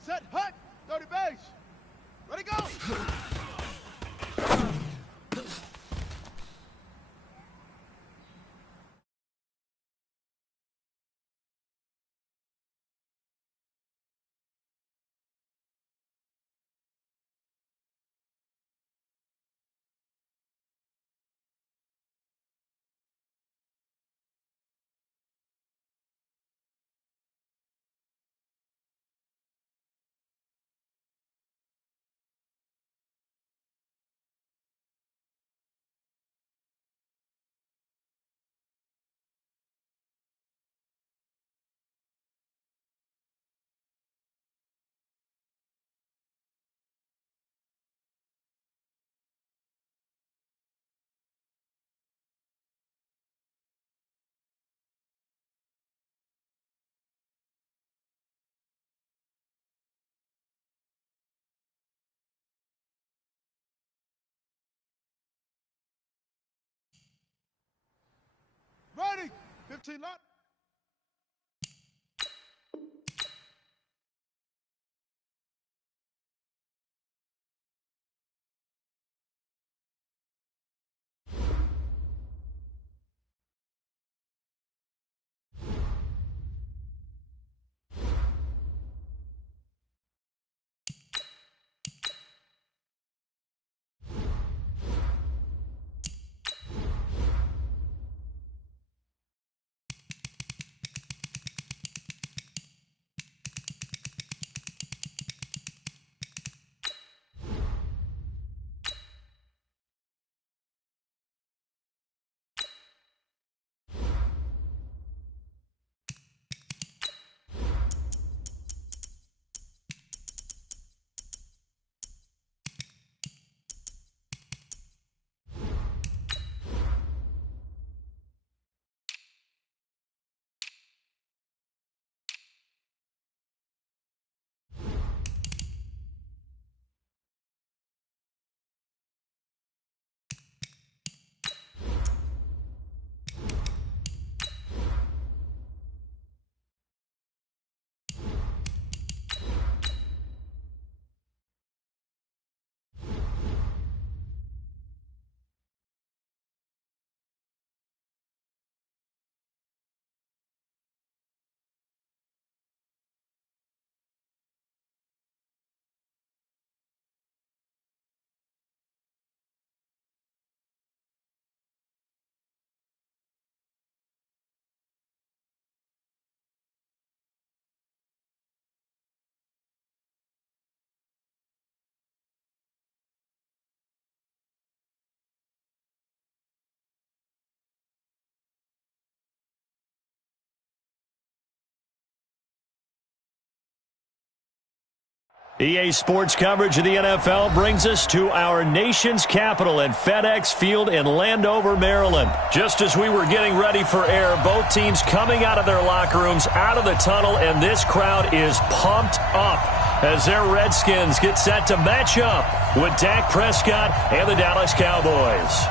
Set, hut, 30 base. Ready, go. Ready, 15 lap. EA Sports coverage of the NFL brings us to our nation's capital in FedEx Field in Landover, Maryland. Just as we were getting ready for air, both teams coming out of their locker rooms, out of the tunnel, and this crowd is pumped up as their Redskins get set to match up with Dak Prescott and the Dallas Cowboys.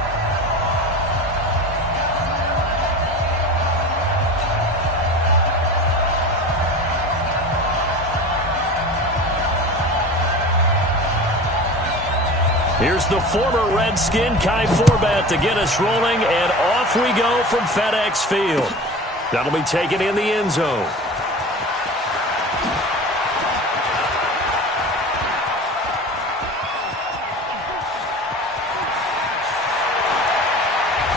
Here's the former Redskin, Kai Forbath, to get us rolling, and off we go from FedEx Field. That'll be taken in the end zone.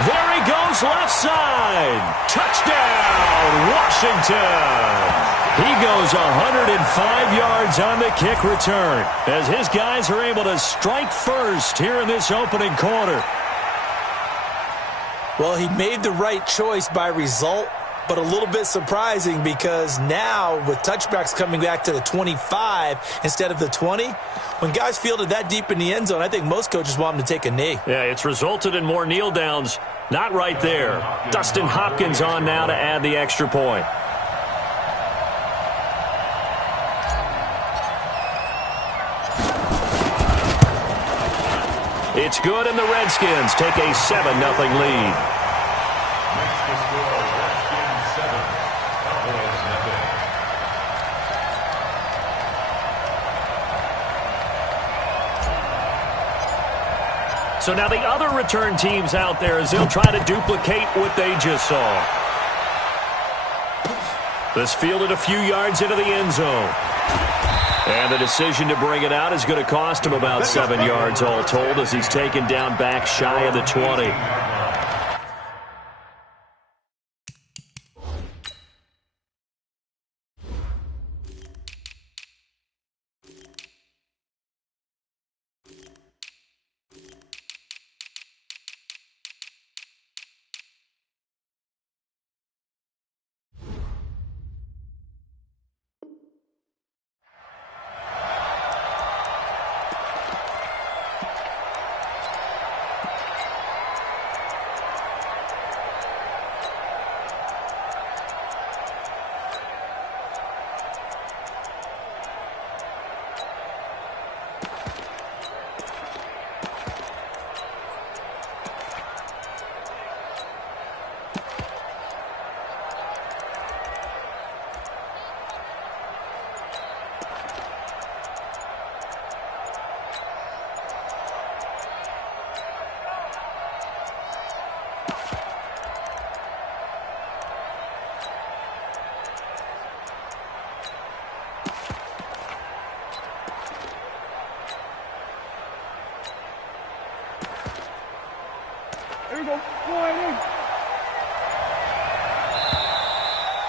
There he goes, left side. Touchdown, Washington. He goes 105 yards on the kick return as his guys are able to strike first here in this opening quarter. Well, he made the right choice by result, but a little bit surprising because now with touchbacks coming back to the 25 instead of the 20, when guys fielded that deep in the end zone, I think most coaches want them to take a knee. Yeah, it's resulted in more kneel downs. Not right there. Dustin Hopkins on now to add the extra point. It's good, and the Redskins take a 7-0 lead. Next to score, Redskins 7, Cowboys nothing. So now the other return teams out there as they'll try to duplicate what they just saw. This fielded a few yards into the end zone. And the decision to bring it out is going to cost him about 7 yards all told as he's taken down back shy of the 20.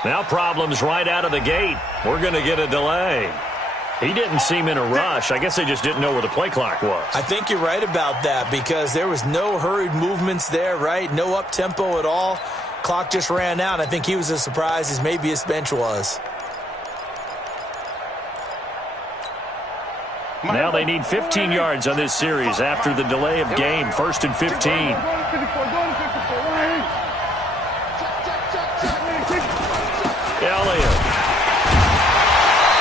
Now problems right out of the gate. We're going to get a delay. He didn't seem in a rush. I guess they just didn't know where the play clock was. I think you're right about that because there was no hurried movements there, right? No up-tempo at all. Clock just ran out. I think he was as surprised as maybe his bench was. Now they need 15 yards on this series after the delay of game. 1st and 15. Elliott.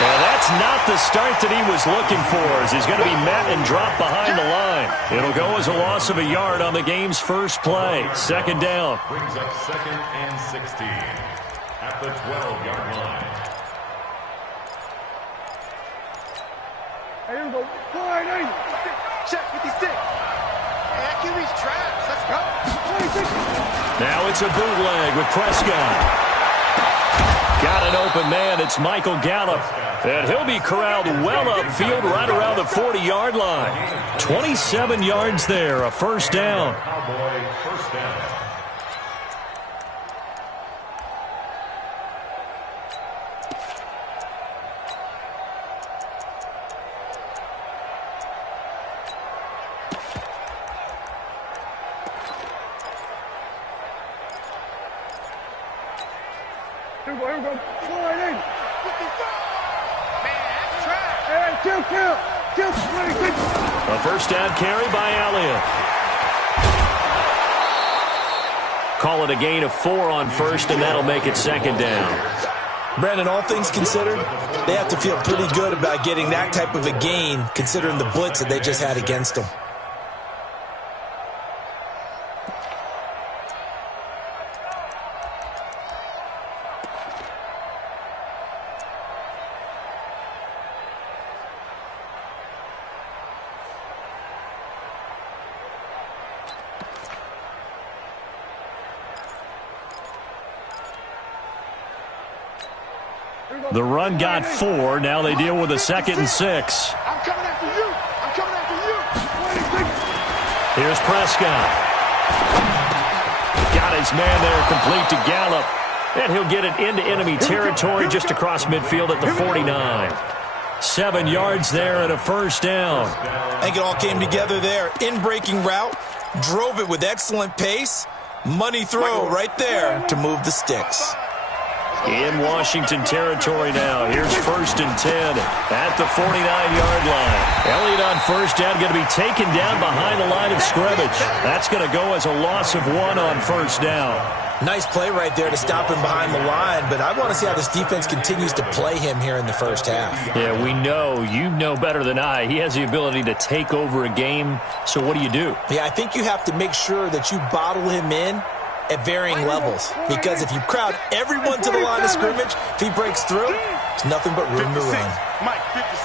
And that's not the start that he was looking for as he's going to be met and dropped behind the line. It'll go as a loss of a yard on the game's first play. 2nd down. Brings up 2nd and 16 at the 12-yard line. Here we go. Check 56. Hey, QB's trash. Let's go. 26. Now it's a bootleg with Prescott. Got an open man. It's Michael Gallup. And he'll be corralled well upfield right around the 40-yard line. 27 yards there, a 1st down. Cowboy 1st down. Here we go. Slide in. 55. Man, that's trash. Hey, kill. 26. A 1st down carry by Elliott. Call it a gain of 4 on 1st, and that'll make it 2nd down. Brandon, all things considered, they have to feel pretty good about getting that type of a gain considering the blitz that they just had against them. The run got 4. Now they deal with a 2nd and 6. I'm coming after you. I'm coming after you. 26. Here's Prescott. Got his man there complete to Gallup. And he'll get it into enemy territory just across midfield at the 49. 7 yards there and a 1st down. I think it all came together there. In-breaking route, drove it with excellent pace. Money throw right there to move the sticks. In Washington territory now. Here's 1st and 10 at the 49-yard line. Elliott on first down, going to be taken down behind the line of scrimmage. That's going to go as a loss of 1 on first down. Nice play right there to stop him behind the line, but I want to see how this defense continues to play him here in the first half. Yeah, we know. You know better than I. He has the ability to take over a game, so what do you do? Yeah, I think you have to make sure that you bottle him in at varying levels, because if you crowd everyone to the line of scrimmage, if he breaks through, there's nothing but room to run. Mike, 56.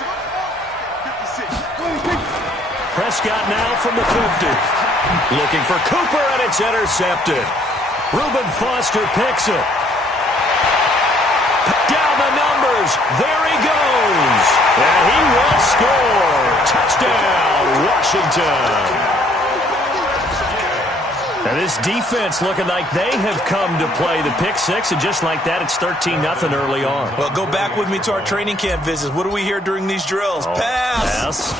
Prescott now from the 50. Looking for Cooper, and it's intercepted. Reuben Foster picks it. Down the numbers. There he goes. And he will score. Touchdown, Washington. Now this defense looking like they have come to play the pick six, and just like that, it's 13-0 early on. Well, go back with me to our training camp visits. What do we hear during these drills? Pass.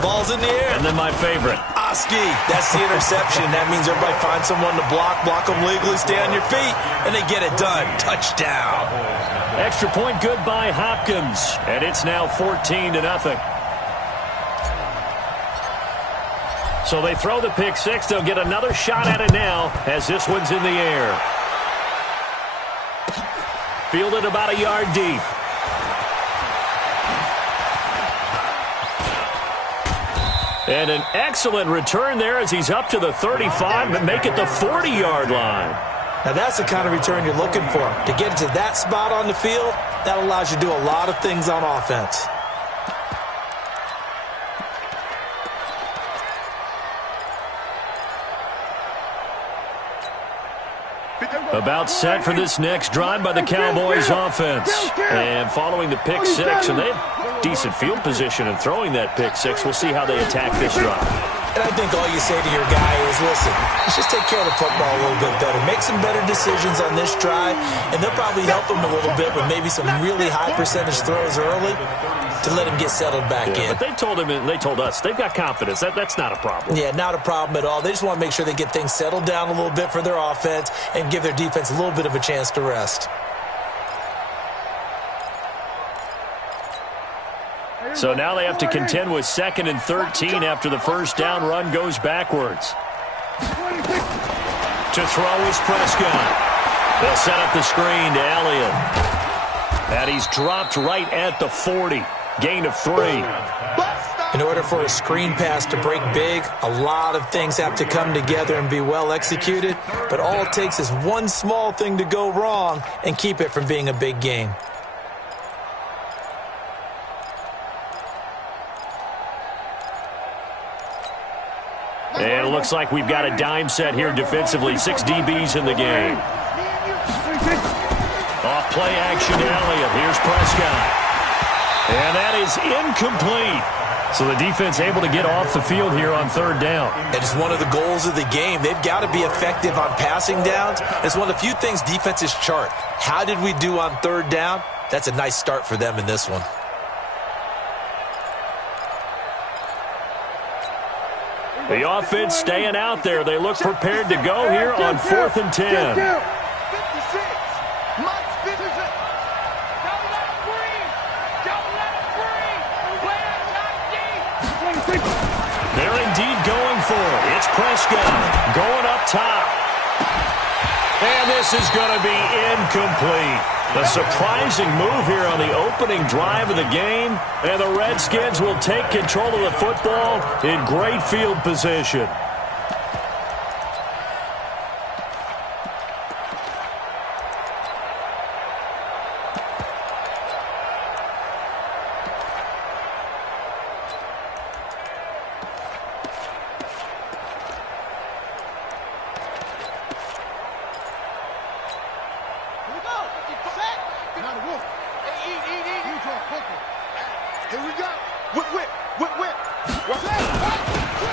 Ball's in the air. And then my favorite. Oski. That's the interception. That means everybody finds someone to block them legally, stay on your feet, and they get it done. Touchdown. Extra point good by Hopkins, and it's now 14-0. So they throw the pick six. They'll get another shot at it now as this one's in the air. Fielded about a yard deep. And an excellent return there as he's up to the 35, but make it the 40-yard line. Now that's the kind of return you're looking for. To get to that spot on the field, that allows you to do a lot of things on offense. About set for this next drive by the Cowboys offense. And following the pick six, and they have decent field position in throwing that pick six. We'll see how they attack this drive. And I think all you say to your guy is, listen, let's just take care of the football a little bit better. Make some better decisions on this drive, and they'll probably help him a little bit with maybe some really high percentage throws early to let him get settled back in. But they told him, and they told us, they've got confidence. That's not a problem. Yeah, not a problem at all. They just want to make sure they get things settled down a little bit for their offense and give their defense a little bit of a chance to rest. So now they have to contend with 2nd and 13 after the first down run goes backwards. To throw is Prescott. They'll set up the screen to Elliott. And he's dropped right at the 40. Gain of 3. In order for a screen pass to break big, a lot of things have to come together and be well executed. But all it takes is one small thing to go wrong and keep it from being a big game. And it looks like we've got a dime set here defensively. 6 DBs in the game. Off play action to Elliott. Here's Prescott. And that is incomplete. So the defense able to get off the field here on 3rd down. It is one of the goals of the game. They've got to be effective on passing downs. It's one of the few things defenses chart. How did we do on 3rd down? That's a nice start for them in this one. The offense staying out there. They look prepared to go here on 4th and 10. They're indeed going for it. It's Prescott going up top. And this is going to be incomplete. A surprising move here on the opening drive of the game. And the Redskins will take control of the football in great field position.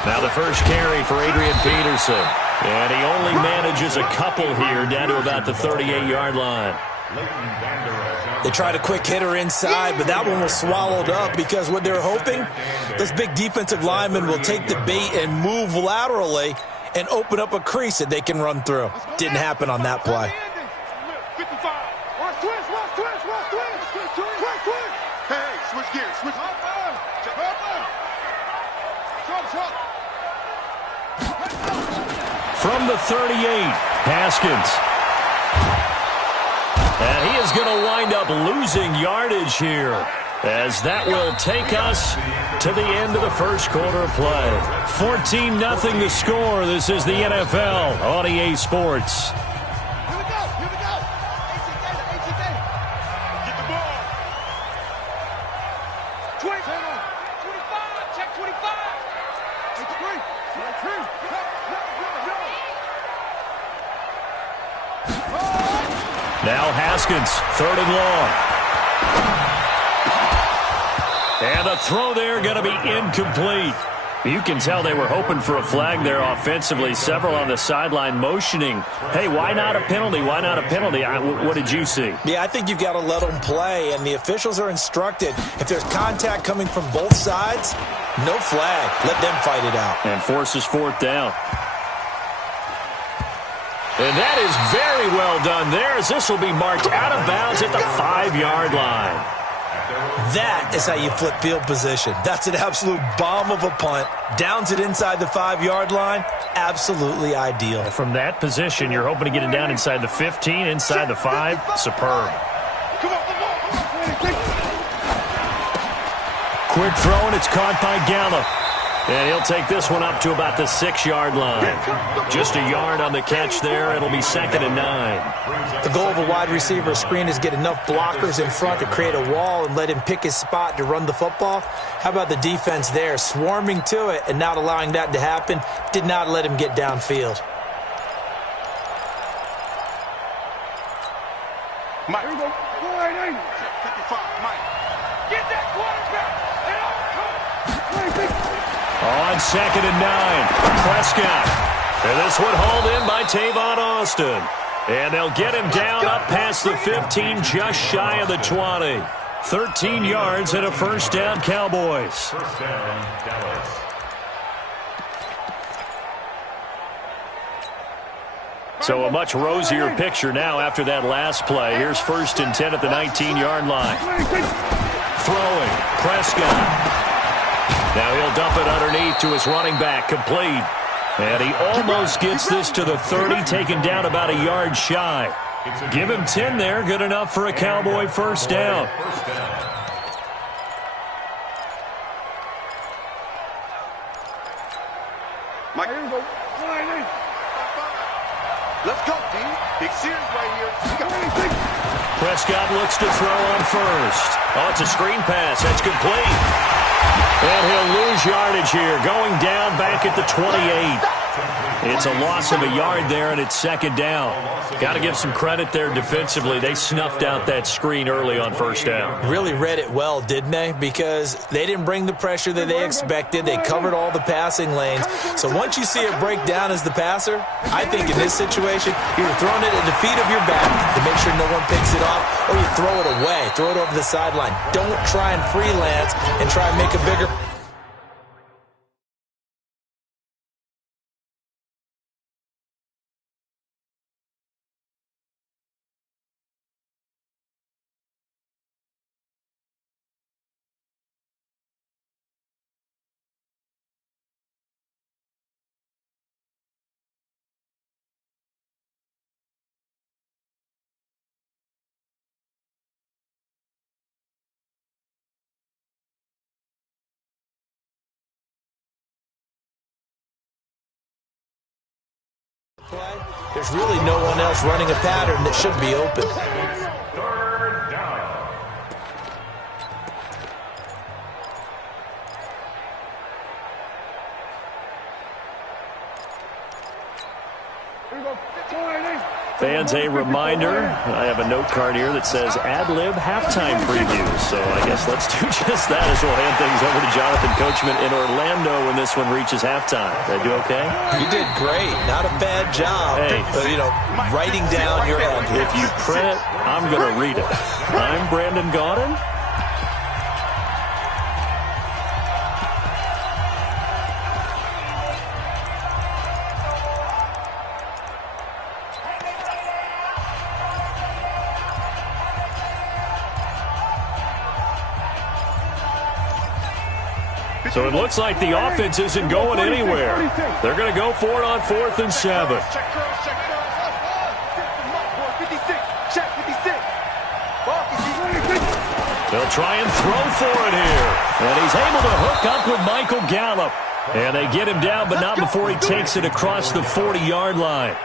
Now the first carry for Adrian Peterson. And he only manages a couple here down to about the 38-yard line. They tried a quick hitter inside, but that one was swallowed up because what they're hoping, those big defensive linemen will take the bait and move laterally and open up a crease that they can run through. Didn't happen on that play. 55. From the 38, Haskins. And he is going to wind up losing yardage here, as that will take us to the end of the first quarter of play. 14-0 the score. This is the NFL on EA Sports. Here we go. ACK. Get the ball. 20. 25. Check 25. It's free. Now Haskins, 3rd and long. And the throw there going to be incomplete. You can tell they were hoping for a flag there offensively. Several on the sideline motioning, hey, why not a penalty? Why not a penalty? What did you see? Yeah, I think you've got to let them play, and the officials are instructed. If there's contact coming from both sides, no flag. Let them fight it out. And forces 4th down. And that is very well done there, as this will be marked out of bounds at the 5-yard line. That is how you flip field position. That's an absolute bomb of a punt. Downs it inside the 5-yard line. Absolutely ideal. From that position, you're hoping to get it down inside the 15, inside the 5. Superb. Quick throw, and it's caught by Gallup. And he'll take this one up to about the 6-yard line. Just a yard on the catch there. It'll be 2nd and 9. The goal of a wide receiver screen is get enough blockers in front to create a wall and let him pick his spot to run the football. How about the defense there, swarming to it and not allowing that to happen? Did not let him get downfield. Mike. Here we go. 55, Mike. Get that quarterback. On 2nd and 9, Prescott. And this one hauled in by Tavon Austin. And they'll get him down up past the 15, just shy of the 20. 13 yards and a 1st down, Cowboys. First down, Dallas. So a much rosier picture now after that last play. Here's 1st and 10 at the 19-yard line. Throwing, Prescott. Now he'll dump it underneath to his running back, complete. And he almost gets this to the 30, taken down about a yard shy. Give him 10 there, good enough for a Cowboy 1st down. Mike, here we go. Let's go, D. Big series right here. Prescott looks to throw on 1st. Oh, it's a screen pass. That's complete. And he'll lose yardage here, going down back at the 28. It's a loss of a yard there, and it's 2nd down. Got to give some credit there defensively. They snuffed out that screen early on 1st down. Really read it well, didn't they? Because they didn't bring the pressure that they expected. They covered all the passing lanes. So once you see it break down as the passer, I think in this situation, you're throwing it at the feet of your back to make sure no one picks it off, or you throw it away, throw it over the sideline. Don't try and freelance and try and make a bigger... play. There's really no one else running a pattern that should be open. 3rd down. Here we go. Fans, a reminder, I have a note card here that says ad-lib halftime preview. So I guess let's do just that as we'll hand things over to Jonathan Coachman in Orlando when this one reaches halftime. Did I do okay? You did great. Not a bad job. Hey. But, writing down your ad. If you print, I'm going to read it. I'm Brandon Gaudin. So it looks like the offense isn't going anywhere. They're going to go for it on 4th and 7. They'll try and throw for it here. And he's able to hook up with Michael Gallup. And they get him down, but not before he takes it across the 40-yard line.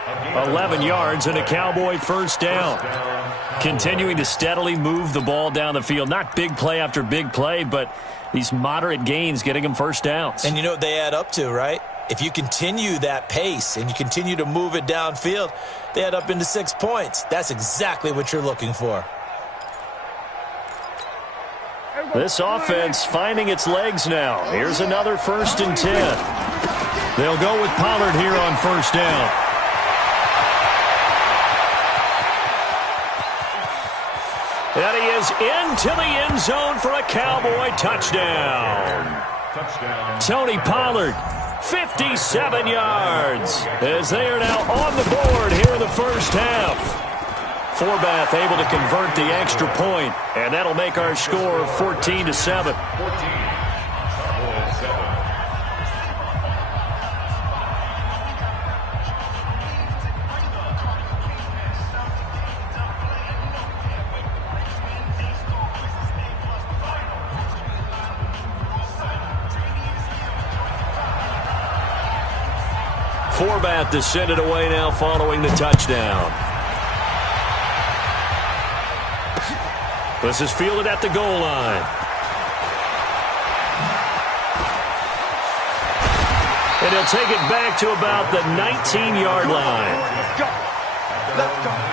11 yards and a Cowboy first down. Continuing to steadily move the ball down the field. Not big play after big play, but these moderate gains getting them first downs. And you know what they add up to, right? If you continue that pace and you continue to move it downfield, they add up into 6 points. That's exactly what you're looking for. This offense finding its legs now. Here's another 1st and 10. They'll go with Pollard here on first down. And he is into the end zone for a Cowboy touchdown. Tony Pollard, 57 yards, as they are now on the board here in the first half. Forbath able to convert the extra point, and that'll make our score 14-7. Forbath to send it away now following the touchdown. This is fielded at the goal line. And he'll take it back to about the 19-yard line. Let's go. Let's go.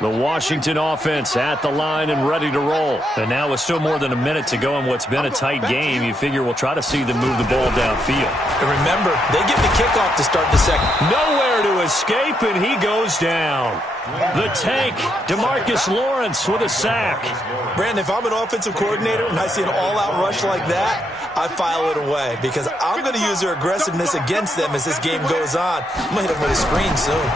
The Washington offense at the line and ready to roll. And now with still more than a minute to go in what's been a tight game, you figure we'll try to see them move the ball downfield. And remember, they get the kickoff to start the second. Nowhere to escape, and he goes down. The tank, DeMarcus Lawrence with a sack. Brandon, if I'm an offensive coordinator and I see an all-out rush like that, I file it away because I'm going to use their aggressiveness against them as this game goes on. I'm going to hit them with a screen soon.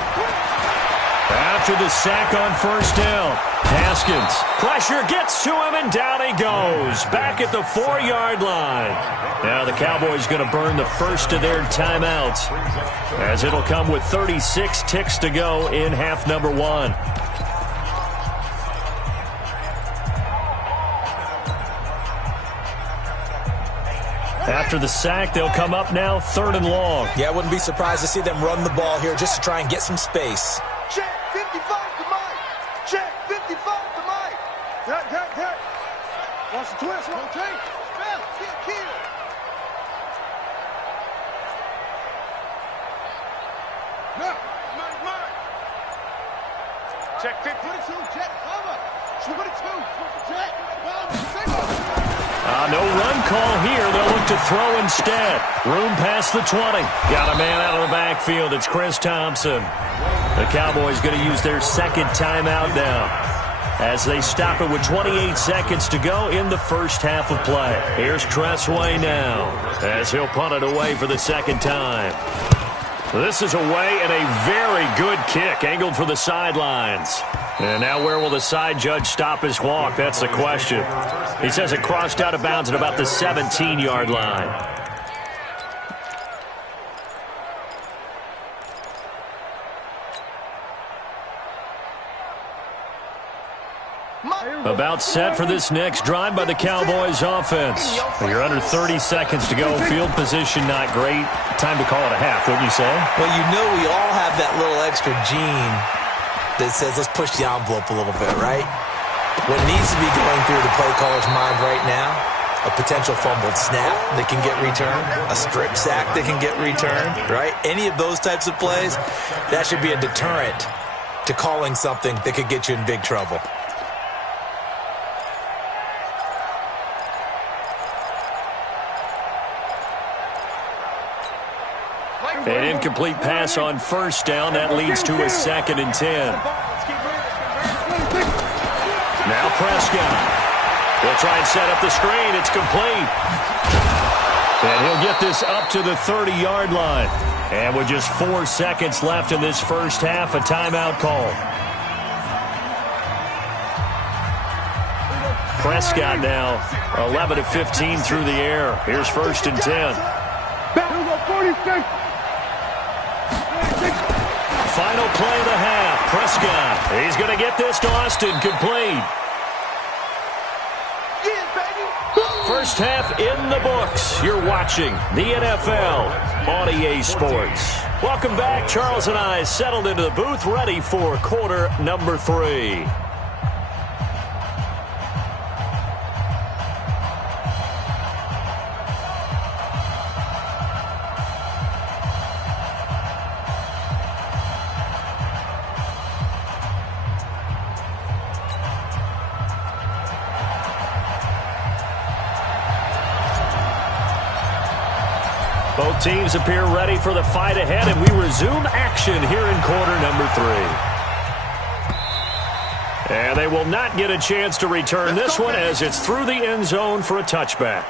After the sack on first down, Haskins, pressure gets to him, and down he goes. Back at the 4-yard line. Now the Cowboys going to burn the first of their timeouts, as it'll come with 36 ticks to go in half number 1. After the sack, they'll come up now 3rd and long. Yeah, I wouldn't be surprised to see them run the ball here just to try and get some space. Check 55 to Mike. Check 55 to Mike. Cut. Watch the twist. Rotate. Spell. Kill. Look. Mike. Check 52. Check. Cover. 22. Check. No run call here. They'll look to throw instead. Room past the 20. Got a man out of the backfield. It's Chris Thompson. The Cowboys going to use their second timeout now as they stop it with 28 seconds to go in the first half of play. Here's Tressway now as he'll punt it away for the second time. This is away and a very good kick angled for the sidelines. And now where will the side judge stop his walk? That's the question. He says it crossed out of bounds at about the 17-yard line. About set for this next drive by the Cowboys offense. You're under 30 seconds to go. Field position not great. Time to call it a half, wouldn't you say? Well, you know we all have that little extra gene that says let's push the envelope a little bit, right? What needs to be going through the play caller's mind right now, a potential fumbled snap that can get returned, a strip sack that can get returned, right? Any of those types of plays, that should be a deterrent to calling something that could get you in big trouble. An incomplete pass on first down. That leads to a 2nd and 10. Now Prescott. He'll try and set up the screen. It's complete. And he'll get this up to the 30-yard line. And with just 4 seconds left in this first half, a timeout call. Prescott now 11 of 15 through the air. Here's 1st and 10. Final play of the half. Prescott. He's going to get this to Austin. Complete. First half in the books. You're watching the NFL on EA Sports. Welcome back. Charles and I settled into the booth, ready for quarter number 3. Both teams appear ready for the fight ahead, and we resume action here in quarter number 3. And they will not get a chance to return this one as it's through the end zone for a touchback.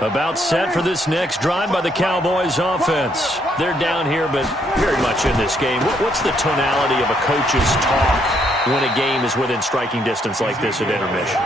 About set for this next drive by the Cowboys offense. They're down here, but very much in this game. What's the tonality of a coach's talk when a game is within striking distance like this at intermission?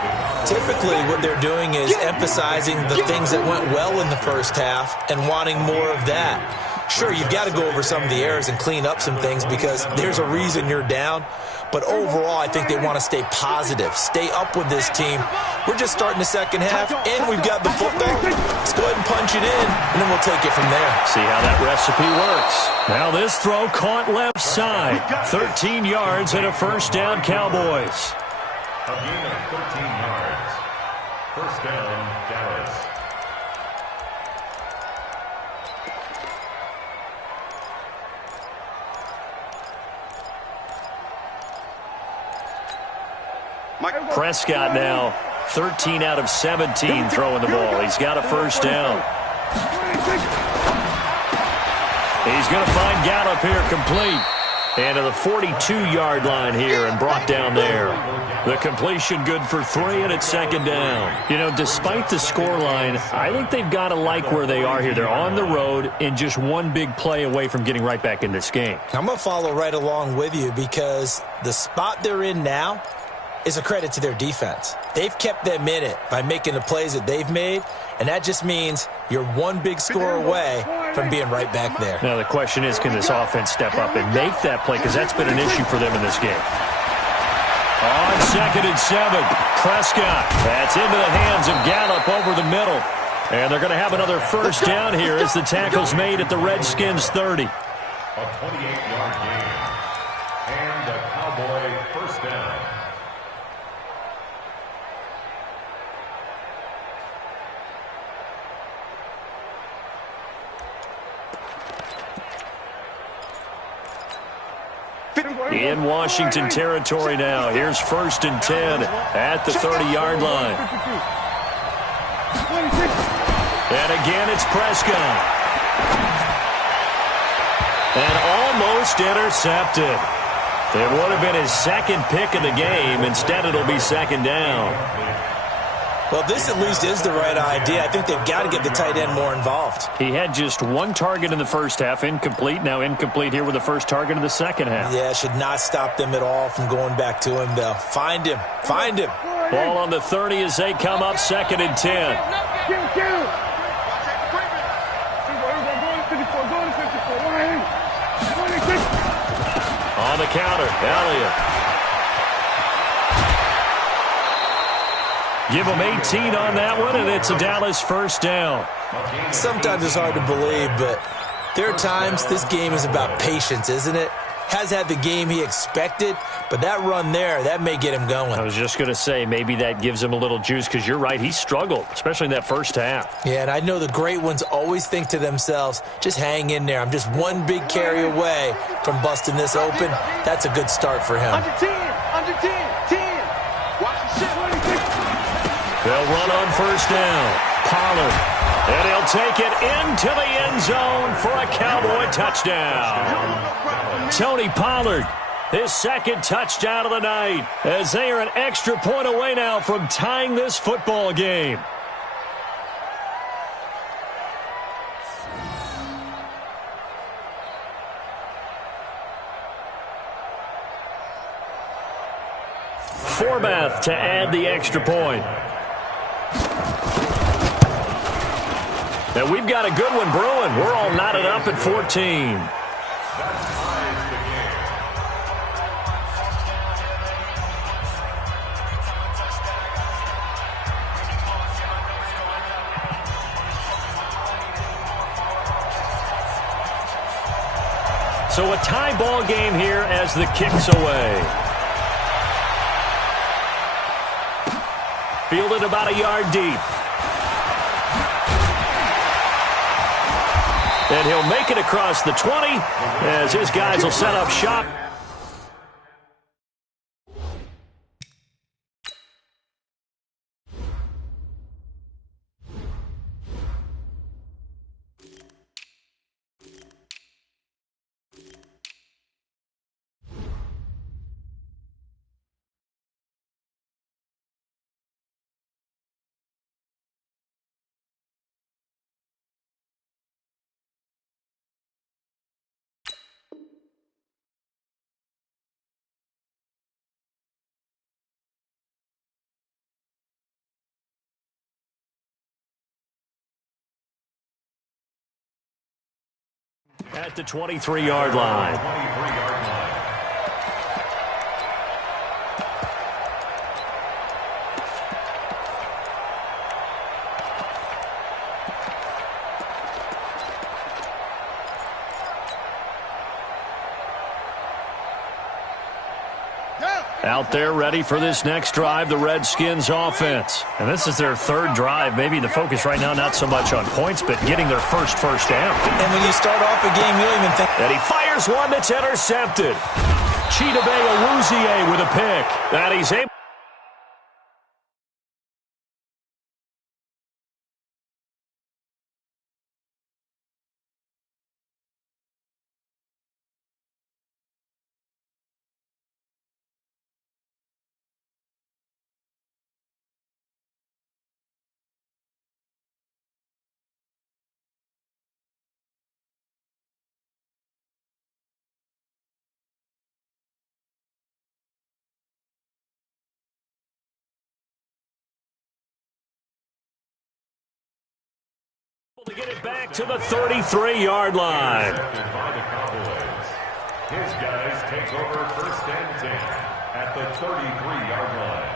Typically, what they're doing is emphasizing the things that went well in the first half and wanting more of that. Sure, you've got to go over some of the errors and clean up some things because there's a reason you're down. But overall, I think they want to stay positive, stay up with this team. We're just starting the second half, and we've got the football. Let's go ahead and punch it in, and then we'll take it from there. See how that recipe works. Now this throw caught left side. 13 yards and a first down, Cowboys. A gain of 13 yards. First down, Dallas. Prescott now 13 out of 17 throwing the ball. He's got a first down. He's going to find Gallup here complete. And to the 42-yard line here and brought down there. The completion good for 3, and it's second down. You know, despite the scoreline, I think they've got to like where they are here. They're on the road and just one big play away from getting right back in this game. I'm going to follow right along with you because the spot they're in now is a credit to their defense. They've kept them in it by making the plays that they've made, and that just means you're one big score away from being right back there. Now the question is, can this offense step up and make that play? Because that's been an issue for them in this game. On 2nd and 7, Prescott. That's into the hands of Gallup over the middle. And they're going to have another first down here as the tackle's made at the Redskins' 30. A 28-yard gain. And a Cowboy first down. In Washington territory now. Here's 1st and 10 at the 30-yard line. And again, it's Prescott. And almost intercepted. It would have been his second pick of the game. Instead, it'll be second down. Well, this at least is the right idea. I think they've got to get the tight end more involved. He had just one target in the first half, incomplete. Now incomplete here with the first target of the second half. Yeah, should not stop them at all from going back to him, though. Find him. Find him. Ball on the 30 as they come up 2nd and 10. On the counter, Elliott. Give them 18 on that one, and it's a Dallas first down. Sometimes it's hard to believe, but there are times this game is about patience, isn't it? Has had the game he expected, but that run there, that may get him going. I was just going to say, maybe that gives him a little juice, because you're right, he struggled, especially in that first half. Yeah, and I know the great ones always think to themselves, just hang in there. I'm just one big carry away from busting this open. That's a good start for him. Under 10, 10. Watch the shit. They'll run on first down. Pollard. And he'll take it into the end zone for a Cowboy touchdown. Tony Pollard, his second touchdown of the night, as they are an extra point away now from tying this football game. Forbath to add the extra point. And we've got a good one brewing. We're all knotted up at 14. So a tie ball game here as the kick's away. Fielded about a yard deep. And he'll make it across the 20 as his guys will set up shop. At the 23-yard line. Out there ready for this next drive, the Redskins offense. And this is their third drive. Maybe the focus right now not so much on points, but getting their first down. And when you start off a game, you don't even think. And he fires one that's intercepted. Chidobe Awuzie with a pick. And he's able. To get it back to the 33-yard line. His guys take over first and 10 at the 33-yard line.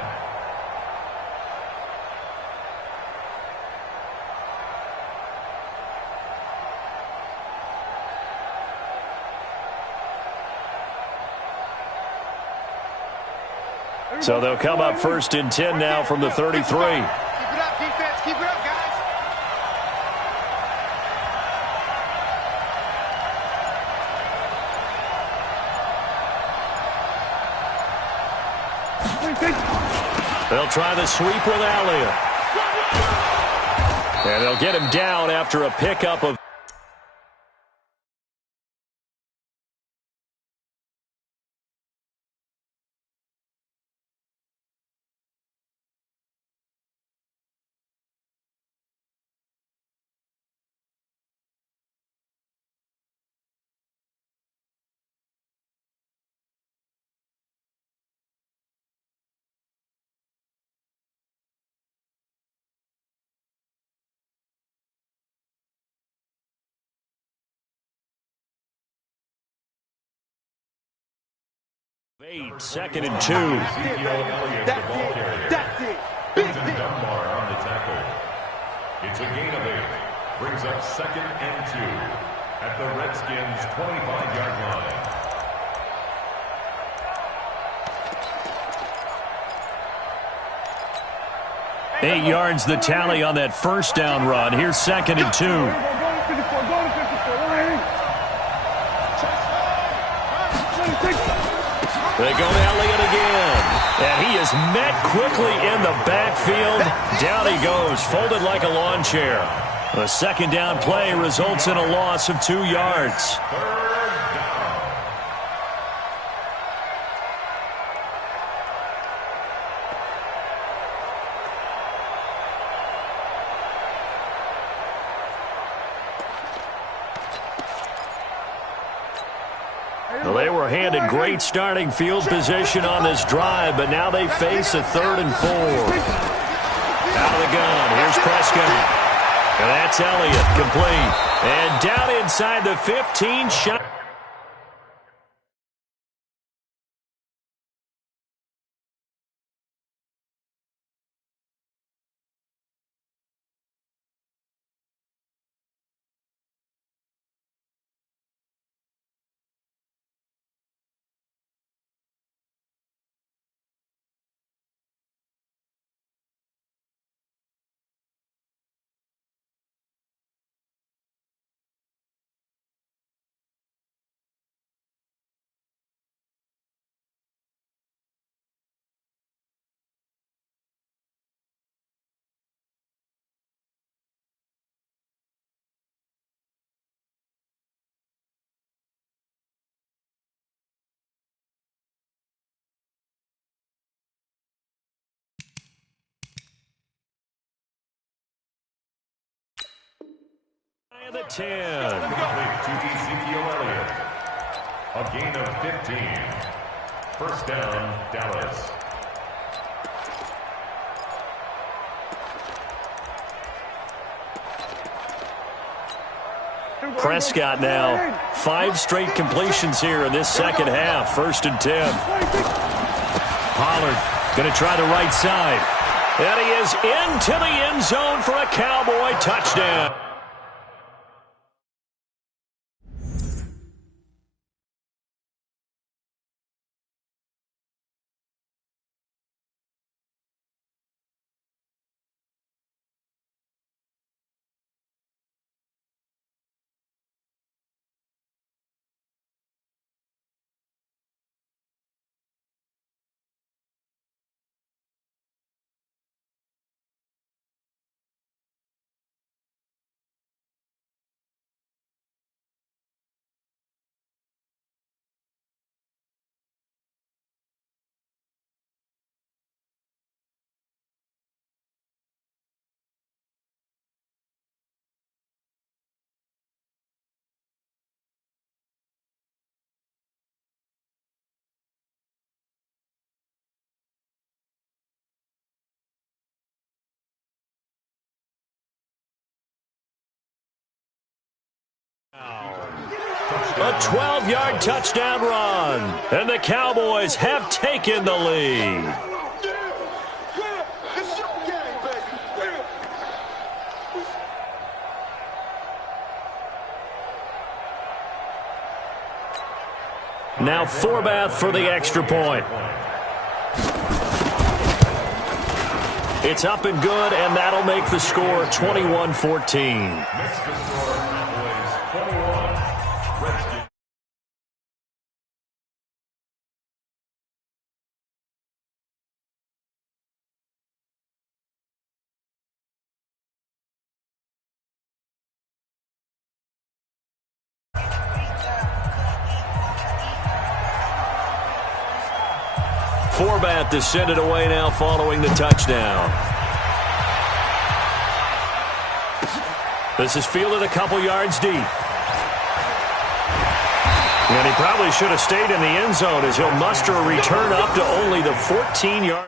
So they'll come up first and 10 now from the 33. Keep it up, defense. Keep it up, guys. They'll try the sweep with Elliott. And they'll get him down after a pickup of. Second and 2. That's it. Benson Dunbar on the tackle. It's a gain of 8. Brings up second and 2 at the Redskins' 25-yard line. 8 yards the tally on that first down run. Here's second and 2. They go to Elliott again. And he is met quickly in the backfield. Down he goes, folded like a lawn chair. The second down play results in a loss of 2 yards. Well, they were handed great starting field position on this drive, but now they face a 3rd and 4. Out of the gun, here's Prescott. And that's Elliott, complete. And down inside the 15, shot. And the 10. Complete to Ezekiel Elliott. A gain of 15. First down, Dallas. Prescott now. 5 straight completions here in this second half. 1st and 10. Pollard going to try the right side. And he is into the end zone for a Cowboy touchdown. A 12-yard touchdown run, and the Cowboys have taken the lead. Now Forbath for the extra point. It's up and good, and that'll make the score 21-14. Forbath descended away now following the touchdown. This is fielded a couple yards deep. And he probably should have stayed in the end zone as he'll muster a return up to only the 14-yard.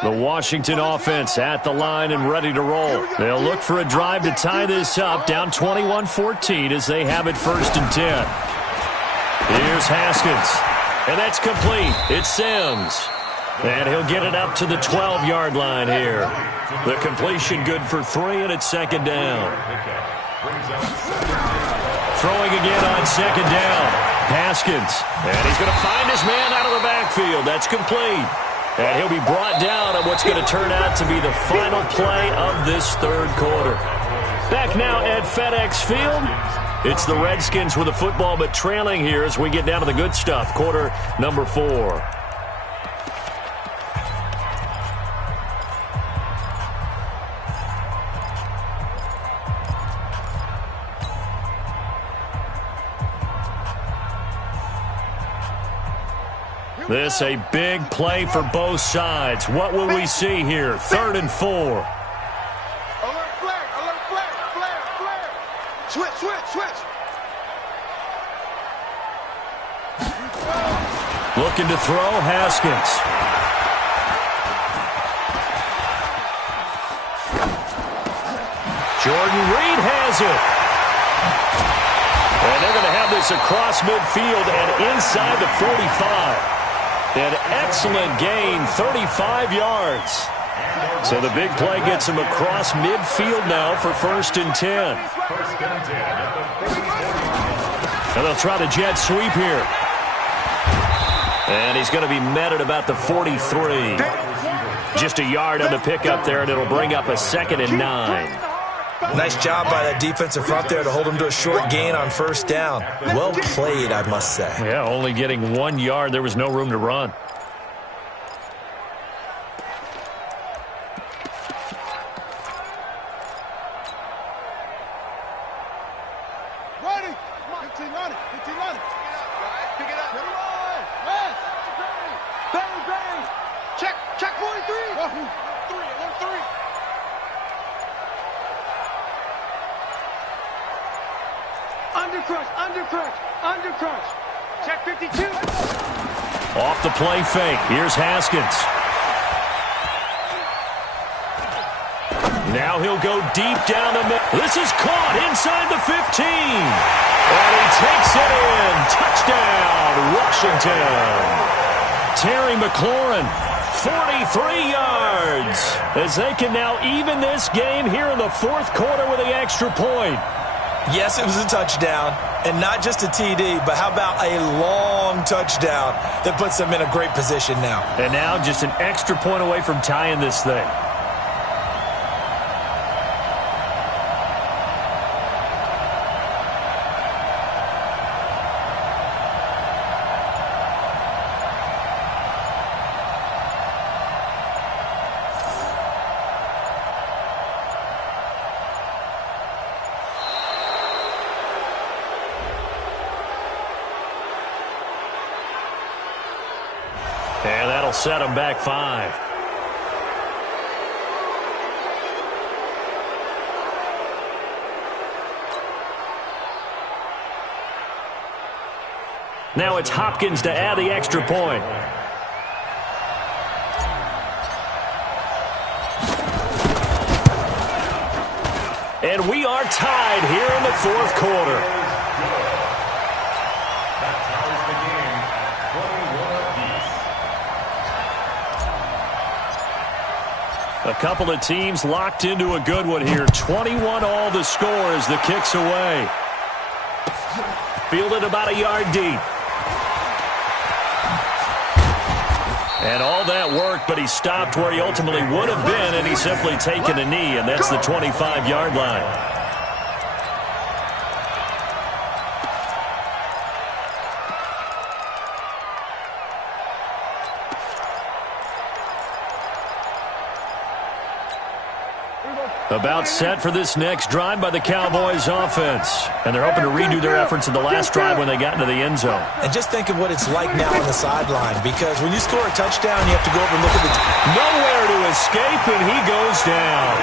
The Washington offense at the line and ready to roll. They'll look for a drive to tie this up, down 21-14 as they have it 1st and 10. Here's Haskins, and that's complete. It's Sims, and he'll get it up to the 12-yard line here. The completion good for 3, and it's 2nd down. Throwing again on 2nd down. Haskins, and he's going to find his man out of the backfield. That's complete. And he'll be brought down on what's going to turn out to be the final play of this 3rd quarter. Back now at FedEx Field. It's the Redskins with the football, but trailing here as we get down to the good stuff. Quarter number 4. This a big play for both sides. What will we see here? 3rd and 4. Alert flag, alert flag, flag. Switch. Looking to throw, Haskins. Jordan Reed has it. And they're going to have this across midfield and inside the 45. An excellent gain, 35 yards. So the big play gets him across midfield now for 1st and 10. And they'll try the jet sweep here. And he's going to be met at about the 43. Just a yard on the pickup there, and it'll bring up a 2nd and 9. Nice job by that defensive front there to hold him to a short gain on 1st down. Well played, I must say. Yeah, only getting 1 yard. There was no room to run. Ready. 15 on it. Pick it up. West. Bang. Check 43. 1-3. Undercrush. Check 52. Off the play fake. Here's Haskins. Now he'll go deep down the middle. This is caught inside the 15. And he takes it in. Touchdown, Washington. Terry McLaurin, 43 yards. As they can now even this game here in the 4th quarter with the extra point. Yes, it was a touchdown, and not just a TD, but how about a long touchdown that puts them in a great position now. And now just an extra point away from tying this thing. And that'll set them back 5. Now it's Hopkins to add the extra point. And we are tied here in the 4th quarter. A couple of teams locked into a good one here. 21 all the score as the kick's away. Fielded about a yard deep. And all that worked, but he stopped where he ultimately would have been, and he's simply taken a knee, and that's the 25-yard line. About set for this next drive by the Cowboys offense. And they're hoping to redo their efforts in the last drive when they got into the end zone. And just think of what it's like now on the sideline, because when you score a touchdown, you have to go over and look at the... Nowhere to escape, and he goes down.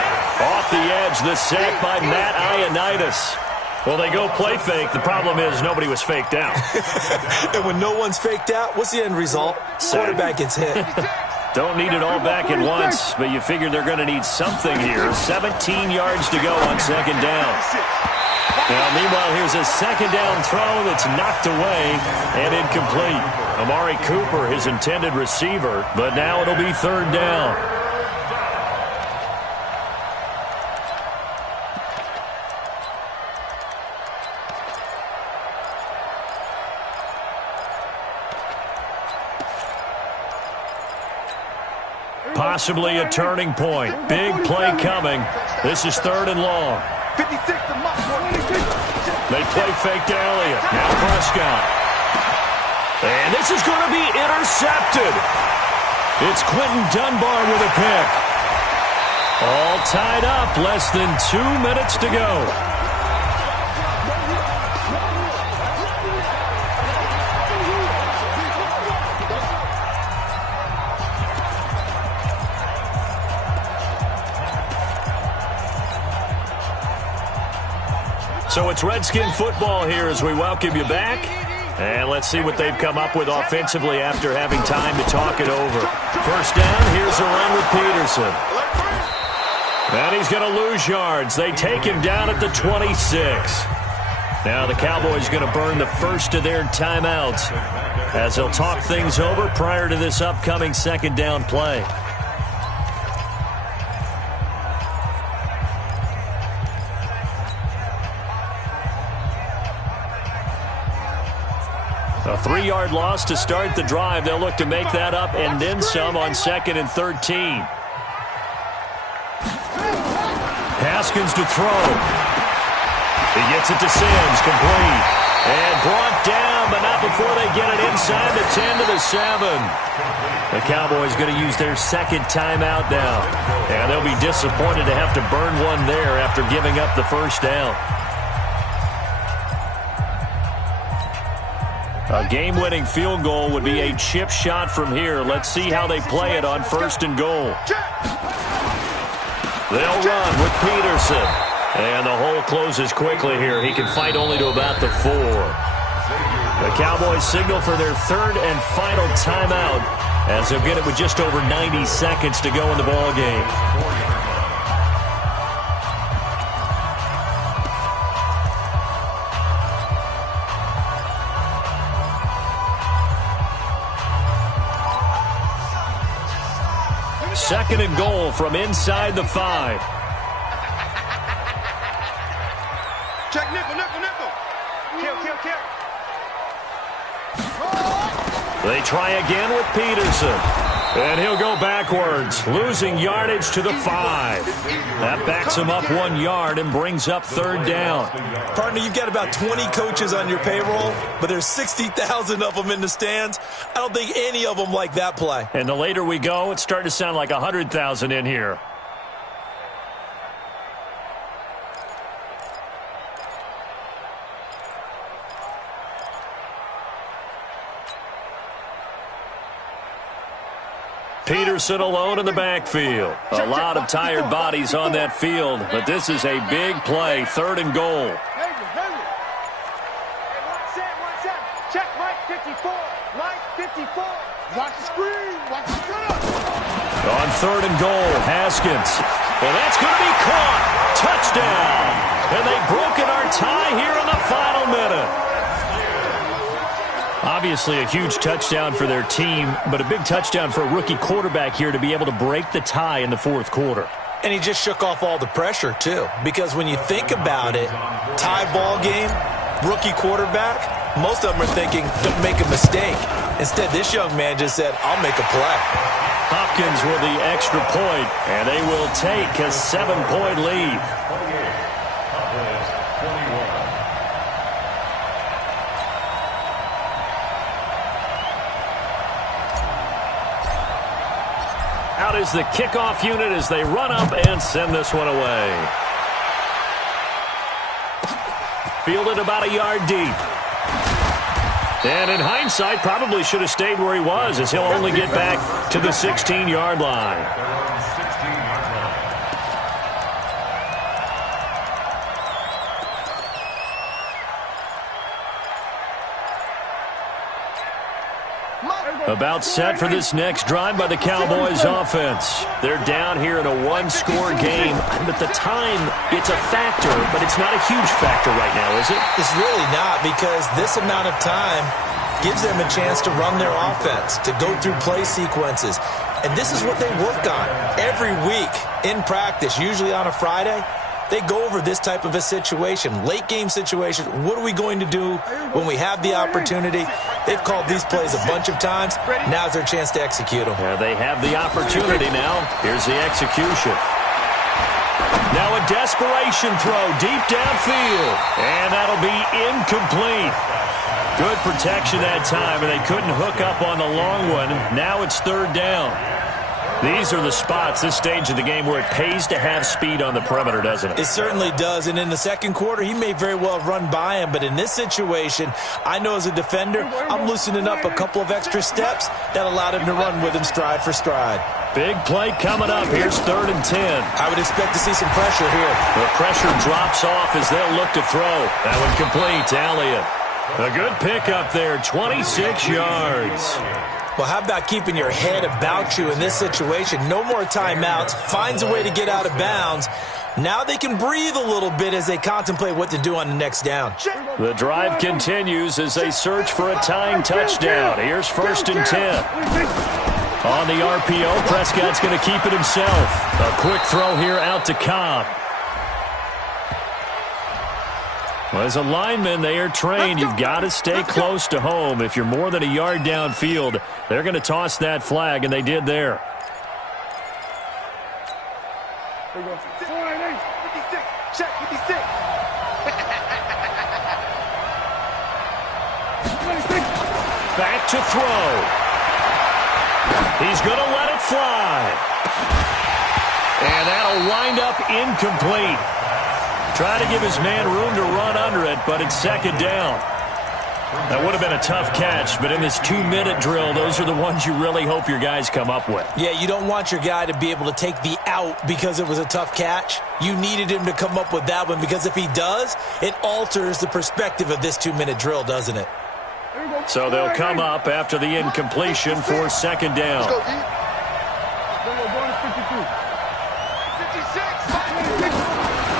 Off the edge, the sack by Matt Ioannidis. Well, they go play fake. The problem is nobody was faked out. And when no one's faked out, what's the end result? Quarterback gets hit. Don't need it all back at once, but you figure they're going to need something here. 17 yards to go on second down. Now, meanwhile, here's a second down throw that's knocked away and incomplete. Amari Cooper, his intended receiver, but now it'll be third down. Possibly a turning point. Big play coming. This is third and long. 56 to They play fake to Elliott. Now Prescott. And this is going to be intercepted. It's Quentin Dunbar with a pick. All tied up. Less than 2 minutes to go. So it's Redskin football here as we welcome you back. And let's see what they've come up with offensively after having time to talk it over. First down, here's a run with Peterson. And he's going to lose yards. They take him down at the 26. Now the Cowboys going to burn the first of their timeouts as they'll talk things over prior to this upcoming second down play. A 3-yard loss to start the drive. They'll look to make that up and then some on 2nd and 13. Haskins to throw. He gets it to Sims, complete. And brought down, but not before they get it inside the 10 to the 7. The Cowboys going to use their second timeout now. And they'll be disappointed to have to burn one there after giving up the first down. A game-winning field goal would be a chip shot from here. Let's see how they play it on 1st and goal. They'll run with Peterson. And the hole closes quickly here. He can fight only to about the 4. The Cowboys signal for their third and final timeout as they'll get it with just over 90 seconds to go in the ballgame. Second and goal from inside the 5. Check nickel, nickel, nickel. Kill. They try again with Peterson. And he'll go backwards, losing yardage to the 5. That backs him up 1 yard and brings up third down. Partner, you've got about 20 coaches on your payroll, but there's 60,000 of them in the stands. I don't think any of them like that play. And the later we go, it's starting to sound like 100,000 in here. Peterson alone in the backfield. A lot of tired bodies on that field, but this is a big play, third and goal. Check Mike 54. Mike 54. Watch the screen. Watch the screen. On third and goal, Haskins. And that's going to be caught. Touchdown. And they've broken our tie here in the final minute. Obviously a huge touchdown for their team, but a big touchdown for a rookie quarterback here to be able to break the tie in the fourth quarter. And he just shook off all the pressure, too. Because when you think about it, tie ball game, rookie quarterback, most of them are thinking, don't make a mistake. Instead, this young man just said, I'll make a play. Hopkins with the extra point, and they will take a 7-point lead. Out is the kickoff unit as they run up and send this one away. Fielded about a yard deep. And in hindsight, probably should have stayed where he was as he'll only get back to the 16-yard line. About set for this next drive by the Cowboys offense. They're down here in a one-score game. At the time, it's a factor, but it's not a huge factor right now, is it? It's really not, because this amount of time gives them a chance to run their offense, to go through play sequences. And this is what they work on every week in practice, usually on a Friday. They go over this type of a situation, late game situation. What are we going to do when we have the opportunity? They've called these plays a bunch of times. Now's their chance to execute them. Yeah, they have the opportunity now. Here's the execution. Now a desperation throw deep downfield. And that'll be incomplete. Good protection that time, and they couldn't hook up on the long one. Now it's third down. These are the spots, this stage of the game, where it pays to have speed on the perimeter, doesn't it? It certainly does, and in the second quarter, he may very well have run by him, but in this situation, I know as a defender, I'm loosening up a couple of extra steps that allowed him to run with him stride for stride. Big play coming up. Here's 3rd and 10. I would expect to see some pressure here. The pressure drops off as they'll look to throw. That one complete to Elliott. A good pickup there, 26 yards. Well, how about keeping your head about you in this situation? No more timeouts. Finds a way to get out of bounds. Now they can breathe a little bit as they contemplate what to do on the next down. The drive continues as they search for a tying touchdown. Here's 1st and 10. On the RPO, Prescott's going to keep it himself. A quick throw here out to Cobb. Well, as a lineman, they are trained. You've got to stay close to home. If you're more than a yard downfield, they're going to toss that flag, and they did there. Check 56. Back to throw. He's going to let it fly. And that'll wind up incomplete. Try to give his man room to run under it, but it's 2nd down. That would have been a tough catch, but in this 2-minute drill, those are the ones you really hope your guys come up with. Yeah, you don't want your guy to be able to take the out because it was a tough catch. You needed him to come up with that one, because if he does, it alters the perspective of this 2-minute drill, doesn't it? So they'll come up after the incompletion for 2nd down. Let's go, D.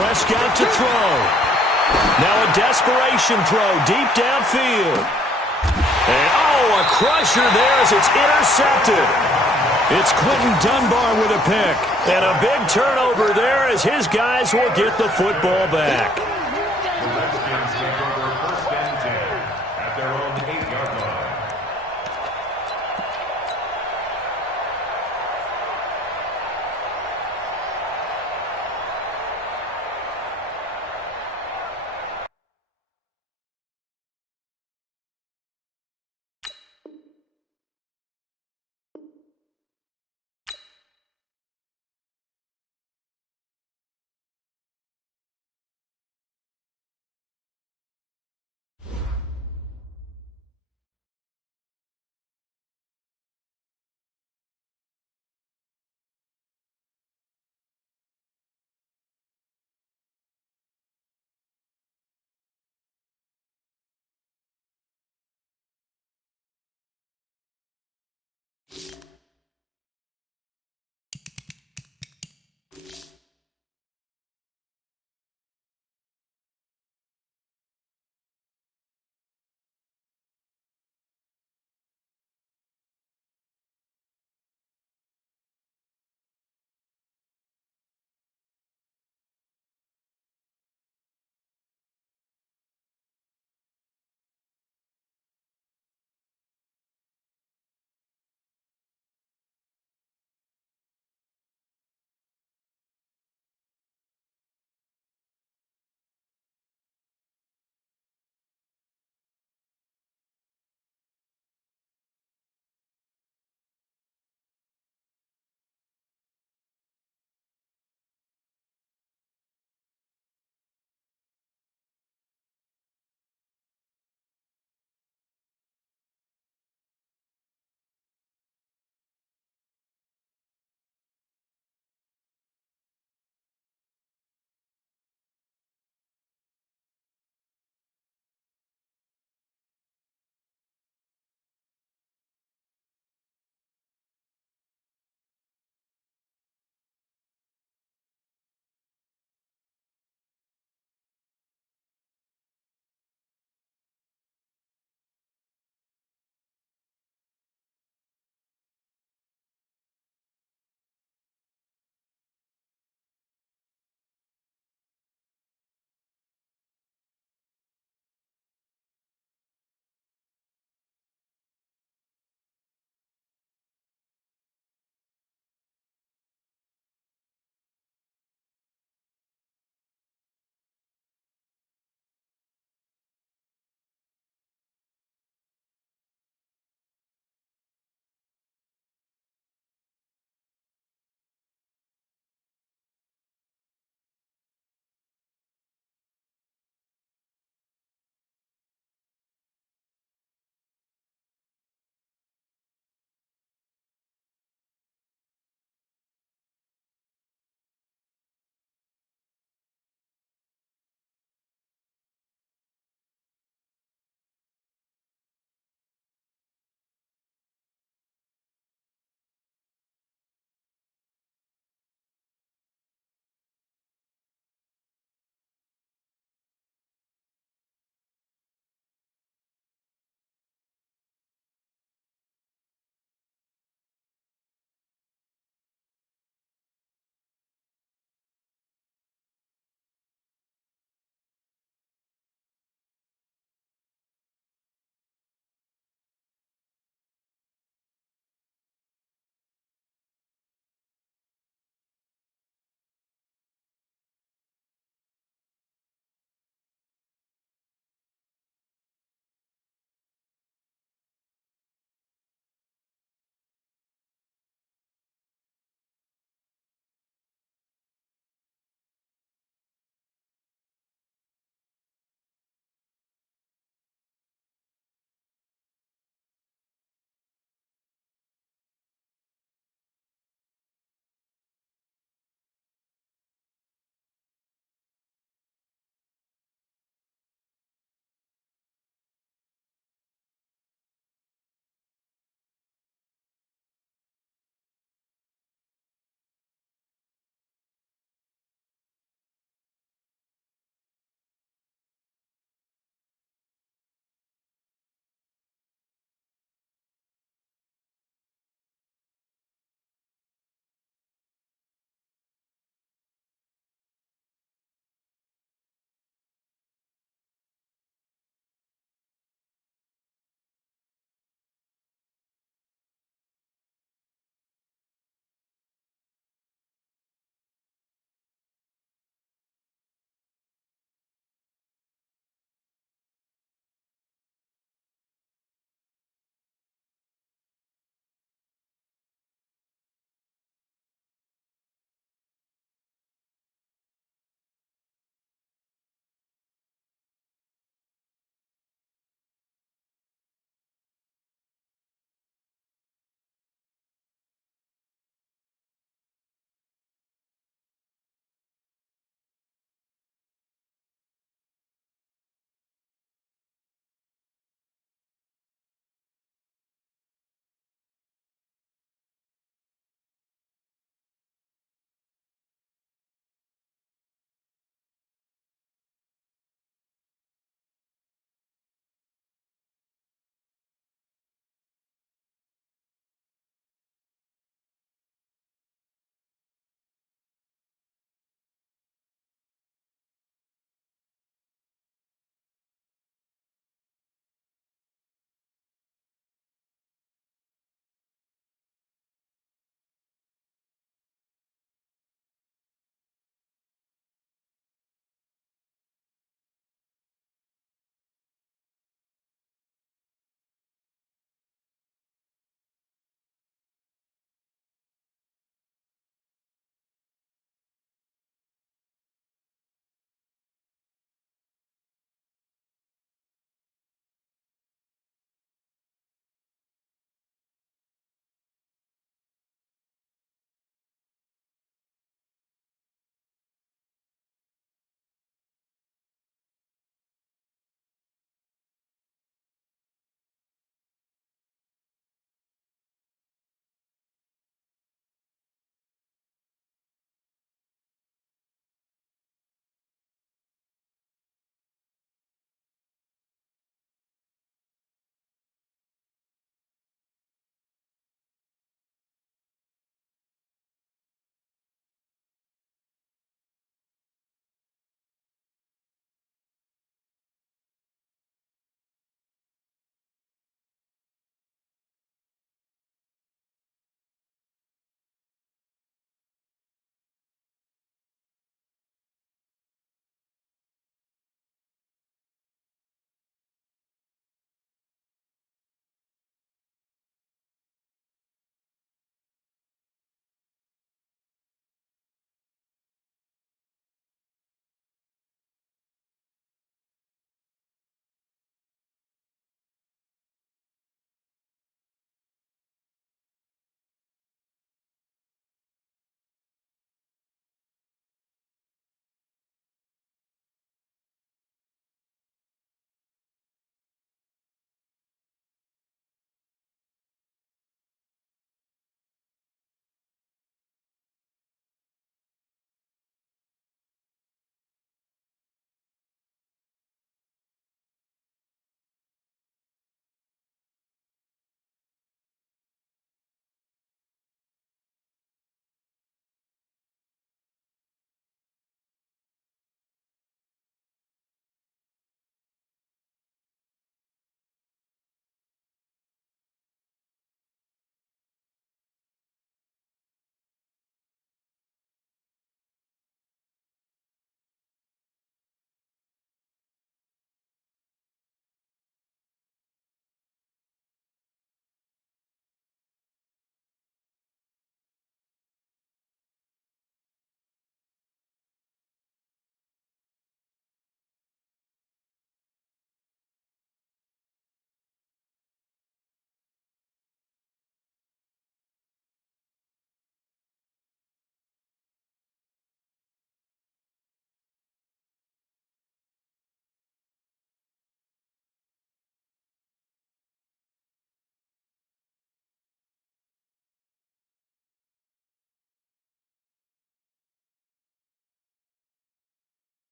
Prescott to throw. Now a desperation throw deep downfield. And, a crusher there as it's intercepted. It's Quentin Dunbar with a pick. And a big turnover there as his guys will get the football back. The Redskins take over